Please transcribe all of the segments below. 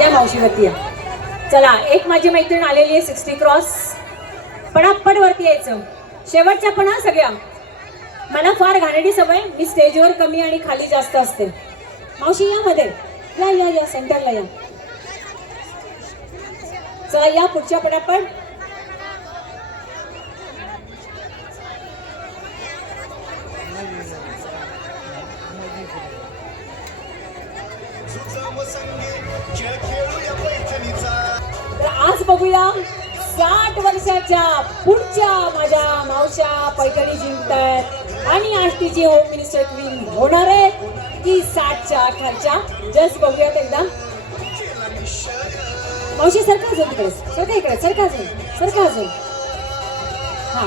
या मावशीवरती या. चला, एक माझी मैत्रीण आलेली आहे 60 क्रॉस. पटापट वरती यायचं. शेवटच्या पण हा सगळ्या. मला फार घाणेरडी सवय, मी स्टेजवर कमी आणि खाली जास्त असते. मावशी या मध्ये या या या सेंटरला या. चला या पुढच्या पटापट. तर आज बघूया 60 वर्षाच्या पुढच्या माझ्या मावश्या पैठणी जिंकतायत आणि आज तिची होम मिनिस्टर क्वीन होणार आहे की 60च्या खालच्या. जस्ट बघूयात एकदा. मावशी सरका अजून तिकडे, सरका इकडे, सरका अजून, सरका अजून. हा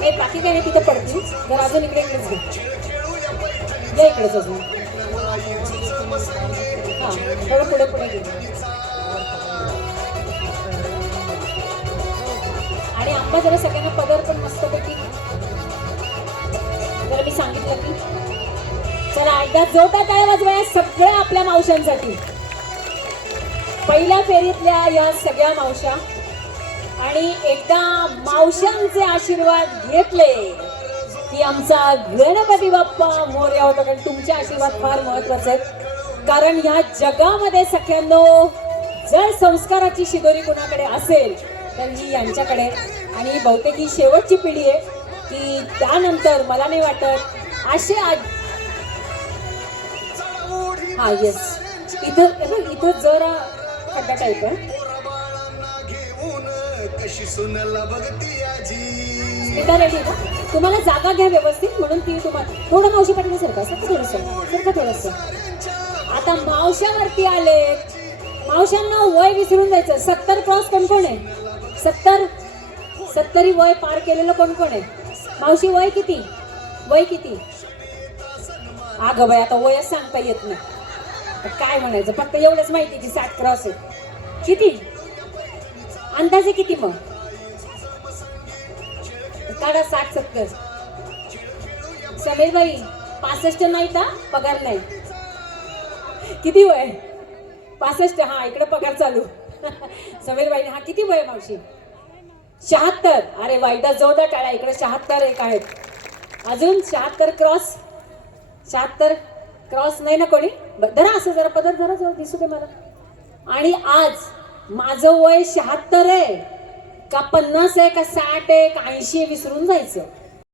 हे बाकी काही तिथं पडतील. जर अजून इकडे इकडेच घे, या इकडेच अजून. हा थोडं पुढे पुढे घे. आणि आंबा जरा सगळ्यांना पदर पण मस्तपैकी जरा मी सांगितलं की. चला एकदा जोरदार टाळ्या वाजवा सगळ्या आपल्या मावशांसाठी. पहिल्या फेरीतल्या या सगळ्या मावशा. आणि एकदा मावशांचे आशीर्वाद घेतले की आमचा गणपती बाप्पा मोरया होता. कारण तुमचे आशीर्वाद फार महत्वाचे आहेत. कारण ह्या जगामध्ये सगळ्यांनो जर संस्काराची शिदोरी कोणाकडे असेल तर ही यांच्याकडे. आणि बहुतेक ही शेवटची पिढी आहे की त्यानंतर मला नाही वाटत असे हा येस इथं इथं जरा खड्डा टाईप आहे. रेडी ना तुम्हाला जागा घ्या व्यवस्थित म्हणून ती तुम्हाला थोडं मावशी पाटील सारखं सारखं थोडंसं. आता मावशावरती आले. मावशांना वय विसरून जायचं. 70 क्रॉस कोण कोण आहे? 70 वय पार केलेलं कोण कोण आहे? मावशी वय किती? वय किती? अगं बाई आता वयच सांगता येत नाही. काय म्हणायचं, फक्त एवढंच माहिती की 60 क्रॉस आहे. किती अंदाजे किती मग काढा? 60-70. समीरबाई 65 नाही का? पगार नाही. किती वय? 65. हा इकडे पगार चालू. समीरबाई हा किती वय मावशी? 76. अरे वाईदा जोरदार टाळा. इकडे 76 एक आहेत. अजून 76 क्रॉस. 76 क्रॉस नाही ना कोणी? धरा असं जरा पदर जरा जवळ दिसू दे मला. आणि आज माझं वय 76 आहे का 50 आहे का 60 आहे का 80 आहे विसरून जायचं.